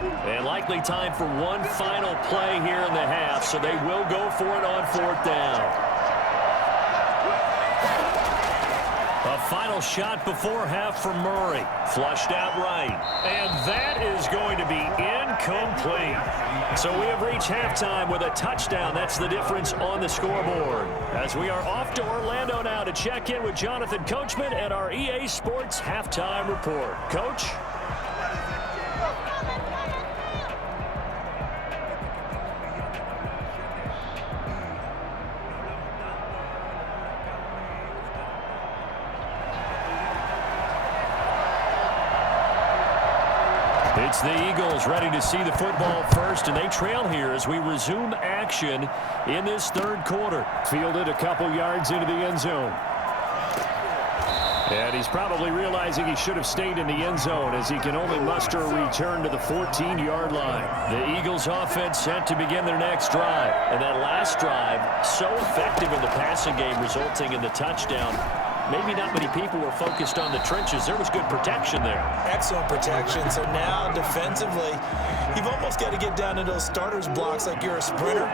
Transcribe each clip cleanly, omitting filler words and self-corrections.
And likely time for one final play here in the half, so they will go for it on 4th down. A final shot before half from Murray. Flushed out right. And that is going to be incomplete. So we have reached halftime with a touchdown. That's the difference on the scoreboard. As we are off to Orlando now to check in with Jonathan Coachman at our EA Sports Halftime Report. Coach? It's the Eagles ready to see the football first, and they trail here as we resume action in this 3rd quarter. Fielded a couple yards into the end zone. And he's probably realizing he should have stayed in the end zone as he can only muster a return to the 14-yard line. The Eagles offense set to begin their next drive. And that last drive, so effective in the passing game, resulting in the touchdown. Maybe not many people were focused on the trenches. There was good protection there. Excellent protection. So now defensively, you've almost got to get down to those starters blocks like you're a sprinter.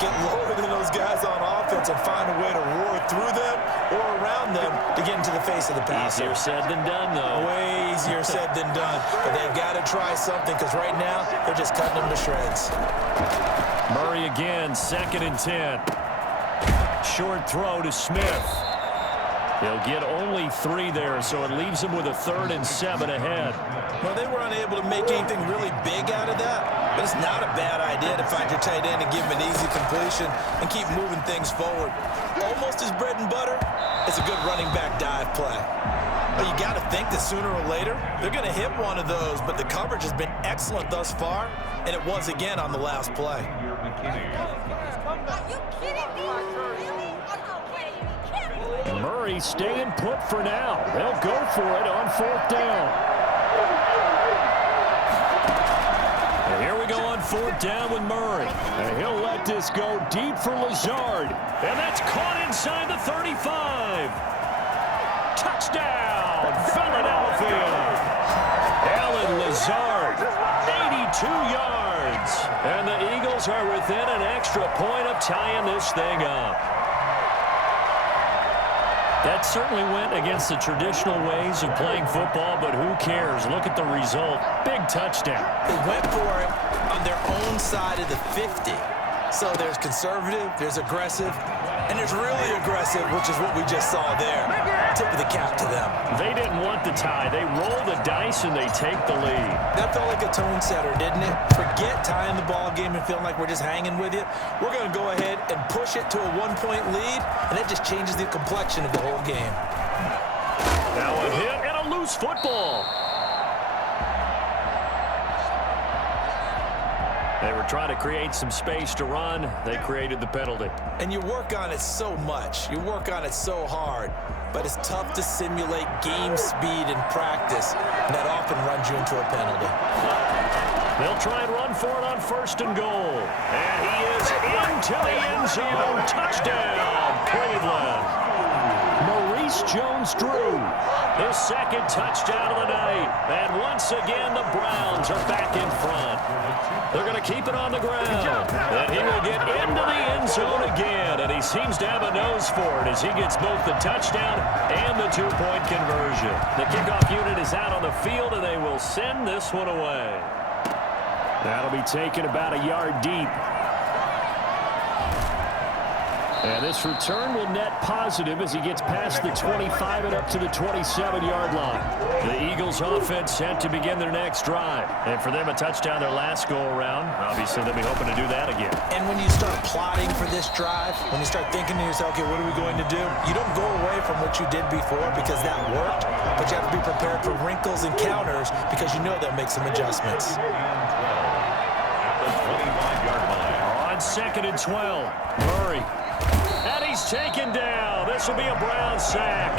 Get lower than those guys on offense and find a way to roar through them or around them to get into the face of the passer. Easier said than done, though. Way easier said than done. But they've got to try something because right now they're just cutting them to shreds. Murray again, 2nd and 10. Short throw to Smith. He'll get only 3 there, so it leaves him with a 3rd and 7 ahead. Well, they were unable to make anything really big out of that, but it's not a bad idea to find your tight end and give him an easy completion and keep moving things forward. Almost his bread and butter is a good running back dive play. But you got to think that sooner or later, they're going to hit one of those, but the coverage has been excellent thus far, and it was again on the last play. Are you kidding me? Really? Murray staying put for now. They'll go for it on 4th down. And here we go on 4th down with Murray. And he'll let this go deep for Lazard. And that's caught inside the 35. Touchdown, Philadelphia. Alan Lazard, 82 yards. And the Eagles are within an extra point of tying this thing up. That certainly went against the traditional ways of playing football, but who cares? Look at the result. Big touchdown. They went for it on their own side of the 50. So there's conservative, there's aggressive, and there's really aggressive, which is what we just saw there. Tip of the cap to them. They didn't want the tie. They roll the dice, and they take the lead. That felt like a tone setter, didn't it? Forget tying the ball game and feeling like we're just hanging with you. We're going to go ahead and push it to a 1-point lead, and that just changes the complexion of the whole game. Now a hit and a loose football. They were trying to create some space to run. They created the penalty. And you work on it so much. You work on it so hard. But it's tough to simulate game speed in practice. And that often runs you into a penalty. They'll try and run for it on 1st and goal. And he is into the end zone. Touchdown, Cleveland. Maurice Jones-Drew, his 2nd touchdown of the night. And once again, the Browns are back in front. They're going to keep it on the ground. And he will get into the end zone again. And he seems to have a nose for it as he gets both the touchdown and the 2-point conversion. The kickoff unit is out on the field, and they will send this one away. That'll be taken about a yard deep. And this return will net positive as he gets past the 25 and up to the 27-yard line. The Eagles offense set to begin their next drive. And for them, a touchdown their last go-around. Obviously, they'll be hoping to do that again. And when you start plotting for this drive, when you start thinking to yourself, okay, what are we going to do? You don't go away from what you did before because that worked, but you have to be prepared for wrinkles and counters because you know they'll make some adjustments. On 2nd and 12, Murray. And he's taken down. This will be a Brown sack.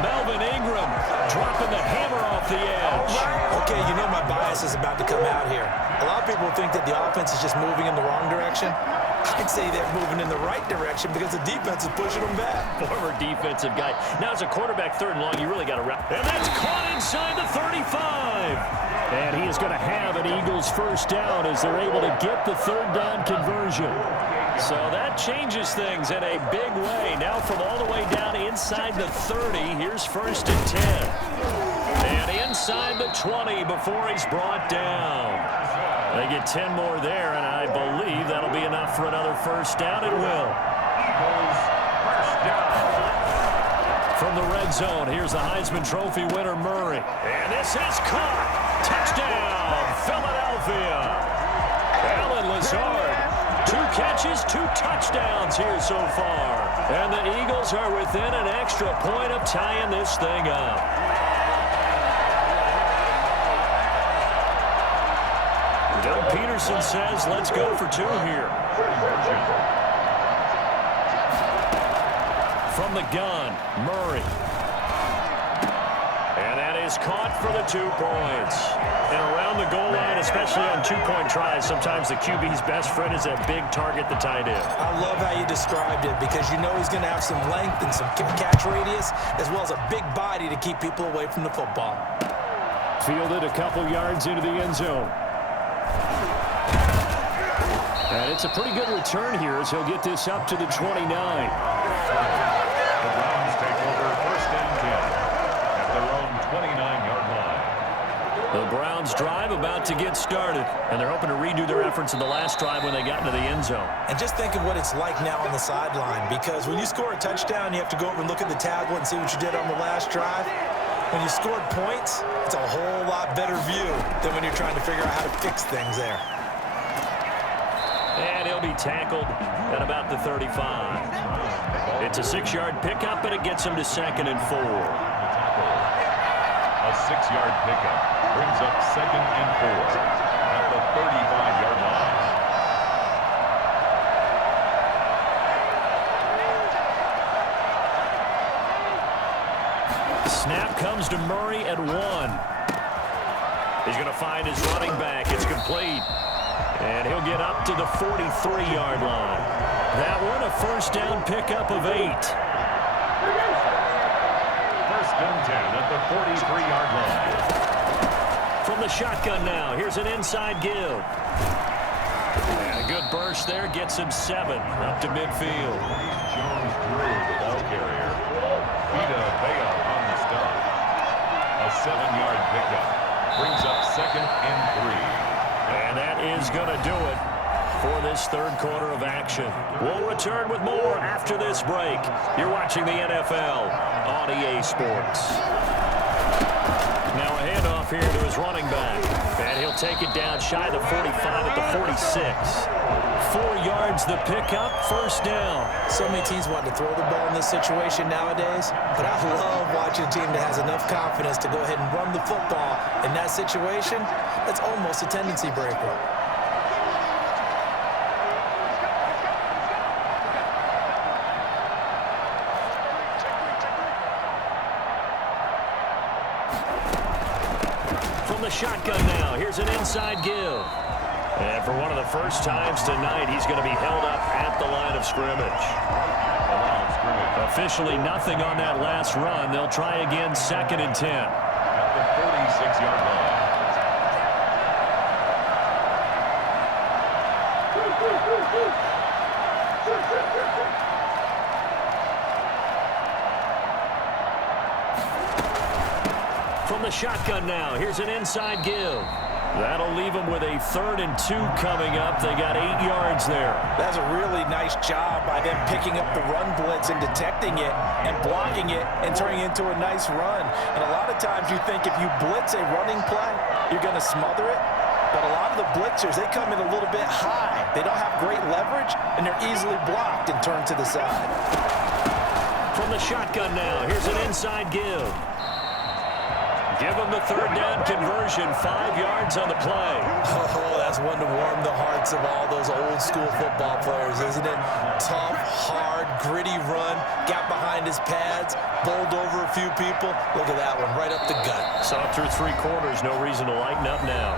Melvin Ingram dropping the hammer off the edge. Okay, you know my bias is about to come out here. A lot of people think that the offense is just moving in the wrong direction. I'd say they're moving in the right direction because the defense is pushing them back. Former defensive guy. Now as a quarterback 3rd and long, you really got to wrap. And that's caught inside the 35. And he is going to have an Eagles first down as they're able to get the third down conversion. So that changes things in a big way. Now from all the way down inside the 30, here's first and 10. And inside the 20 before he's brought down. They get 10 more there, and I believe that'll be enough for another first down. It will. Eagles first down. From the red zone, here's the Heisman Trophy winner, Murray. And this is caught. Touchdown, Philadelphia. Allen Lazard, 2 catches, 2 touchdowns here so far. And the Eagles are within an extra point of tying this thing up. Doug Peterson says, let's go for 2 here. From the gun, Murray. And that is caught for the 2 points. And around the goal line, especially on 2-point tries, sometimes the QB's best friend is that big target, the tight end. I love how you described it because you know he's going to have some length and some catch radius as well as a big body to keep people away from the football. Fielded a couple yards into the end zone. And it's a pretty good return here as he'll get this up to the 29. The Browns take over first and 10 at their own 29-yard line. The Browns drive about to get started, and they're hoping to redo their efforts in the last drive when they got into the end zone. And just think of what it's like now on the sideline, because when you score a touchdown, you have to go over and look at the tablet and see what you did on the last drive. When you scored points, it's a whole lot better view than when you're trying to figure out how to fix things there. And he'll be tackled at about the 35. It's a 6-yard pickup, and it gets him to 2nd and 4. A 6-yard pickup brings up 2nd and 4 at the 35-yard line. Snap comes to Murray at 1. He's going to find his running back. It's complete. And he'll get up to the 43-yard line. That one a first down pickup of 8. First and 10 at the 43-yard line. From the shotgun now, here's an inside give. And a good burst there gets him 7 up to midfield. Jones Drew, the ball carrier. Vita Vea on the stop. A 7-yard pickup brings up 2nd and 3. And that is going to do it for this third quarter of action. We'll return with more after this break. You're watching the NFL on EA Sports. Now a handoff here to his running back. And he'll take it down shy of the 45 at the 46. 4 yards the pickup, first down. So many teams want to throw the ball in this situation nowadays, but I love watching a team that has enough confidence to go ahead and run the football in that situation. That's almost a tendency breaker. From the shotgun now, here's an inside give. And for one of the first times tonight, he's going to be held up at the line of scrimmage. Officially nothing on that last run. They'll try again 2nd and 10. At the 46-yard line. From the shotgun now, here's an inside give. That'll leave them with a 3rd and 2 coming up. They got 8 yards there. That's a really nice job by them picking up the run blitz and detecting it and blocking it and turning it into a nice run. And a lot of times you think if you blitz a running play, you're going to smother it. But a lot of the blitzers, they come in a little bit high. They don't have great leverage, and they're easily blocked and turned to the side. From the shotgun now, here's an inside give. Give them the 3rd down conversion, 5 yards on the play. Oh, that's one to warm the hearts of all those old school football players, isn't it? Tough, hard, gritty run, got behind his pads, bowled over a few people. Look at that one, right up the gut. Saw it through 3 quarters, no reason to lighten up now.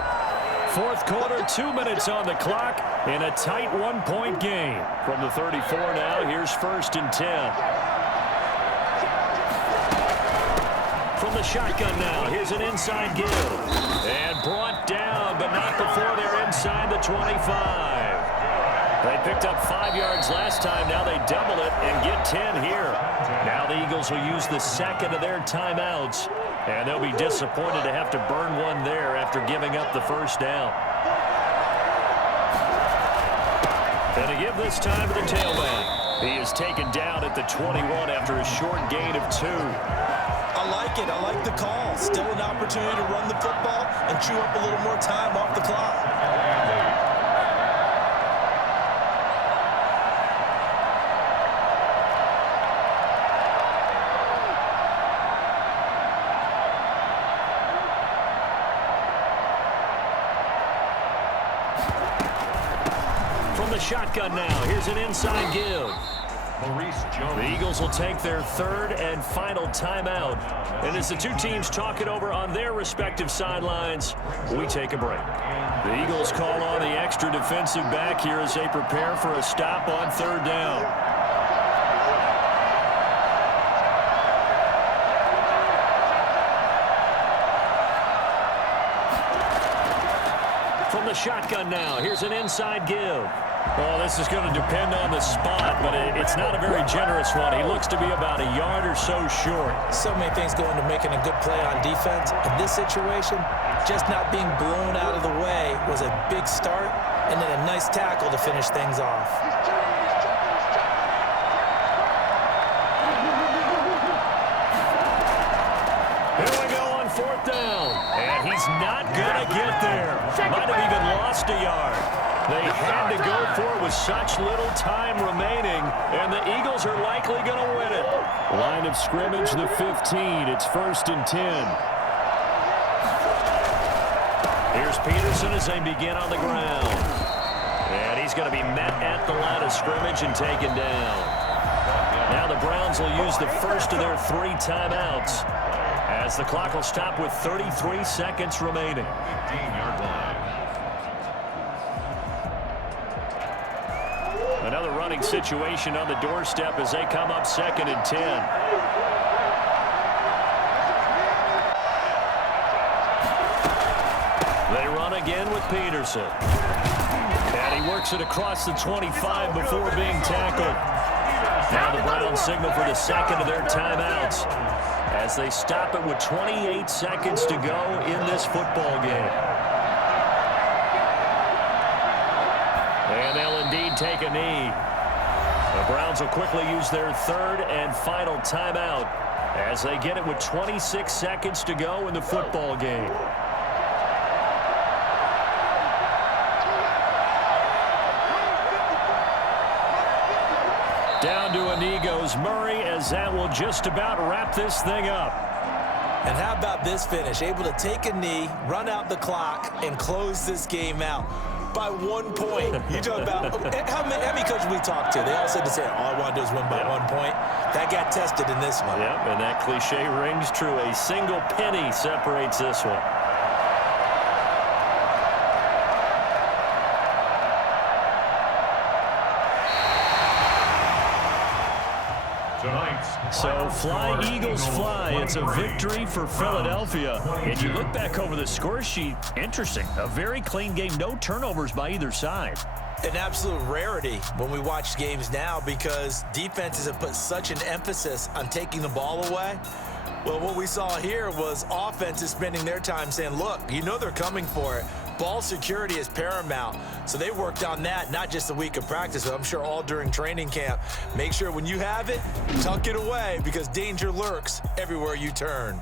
4th quarter, 2 minutes on the clock in a tight 1-point game. From the 34 now, here's 1st and 10. From the shotgun now, here's an inside give. And brought but not before they're inside the 25. They picked up 5 yards last time. Now they double it and get 10 here. Now the Eagles will use the second of their timeouts, and they'll be disappointed to have to burn one there after giving up the first down. And to give this time to the tailback. He is taken down at the 21 after a short gain of 2. I like it. I like the call. Still an opportunity to run the football and chew up a little more time off the clock. From the shotgun now, here's an inside give. The Eagles will take their third and final timeout. And as the two teams talk it over on their respective sidelines, we take a break. The Eagles call on the extra defensive back here as they prepare for a stop on third down. From the shotgun now, here's an inside give. Well, this is going to depend on the spot, but it's not a very generous one. He looks to be about a yard or so short. So many things go into making a good play on defense. In this situation, just not being blown out of the way was a big start, and then a nice tackle to finish things off. Here we go on fourth down, and he's not going to get there. Might have even lost a yard. They had to go for it with such little time remaining, and the Eagles are likely going to win it. Line of scrimmage, the 15. It's 1st and 10. Here's Peterson as they begin on the ground. And he's going to be met at the line of scrimmage and taken down. Now the Browns will use the first of their 3 timeouts, as the clock will stop with 33 seconds remaining. 15-yard line. Another running situation on the doorstep as they come up 2nd and 10. They run again with Peterson. And he works it across the 25 before being tackled. Now the Browns signal for the second of their timeouts as they stop it with 28 seconds to go in this football game. And they'll indeed take a knee. The Browns will quickly use their third and final timeout as they get it with 26 seconds to go in the football game. Down to a knee goes Murray, as that will just about wrap this thing up. And how about this finish? Able to take a knee, run out the clock, and close this game out by 1 point. You talk about how many coaches we talked to? They all said the same. All I want to do is win by 1 point. That got tested in this one. Yep, and that cliche rings true. A single penny separates this one. So fly, Eagles, fly. It's a victory for Philadelphia. And you look back over the score sheet, interesting. A very clean game, no turnovers by either side. An absolute rarity when we watch games now because defenses have put such an emphasis on taking the ball away. Well, what we saw here was offenses spending their time saying, look, you know they're coming for it. Ball security is paramount. So they worked on that, not just a week of practice, but I'm sure all during training camp. Make sure when you have it, tuck it away because danger lurks everywhere you turn.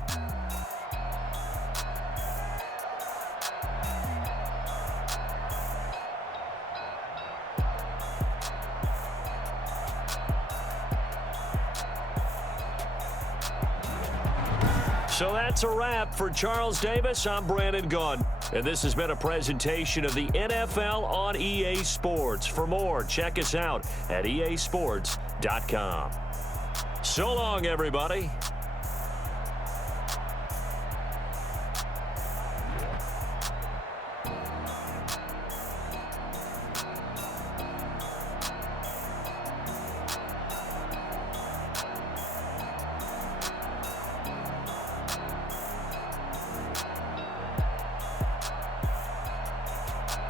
So that's a wrap for Charles Davis. I'm Brandon Gunn, and this has been a presentation of the NFL on EA Sports. For more, check us out at easports.com. So long, everybody.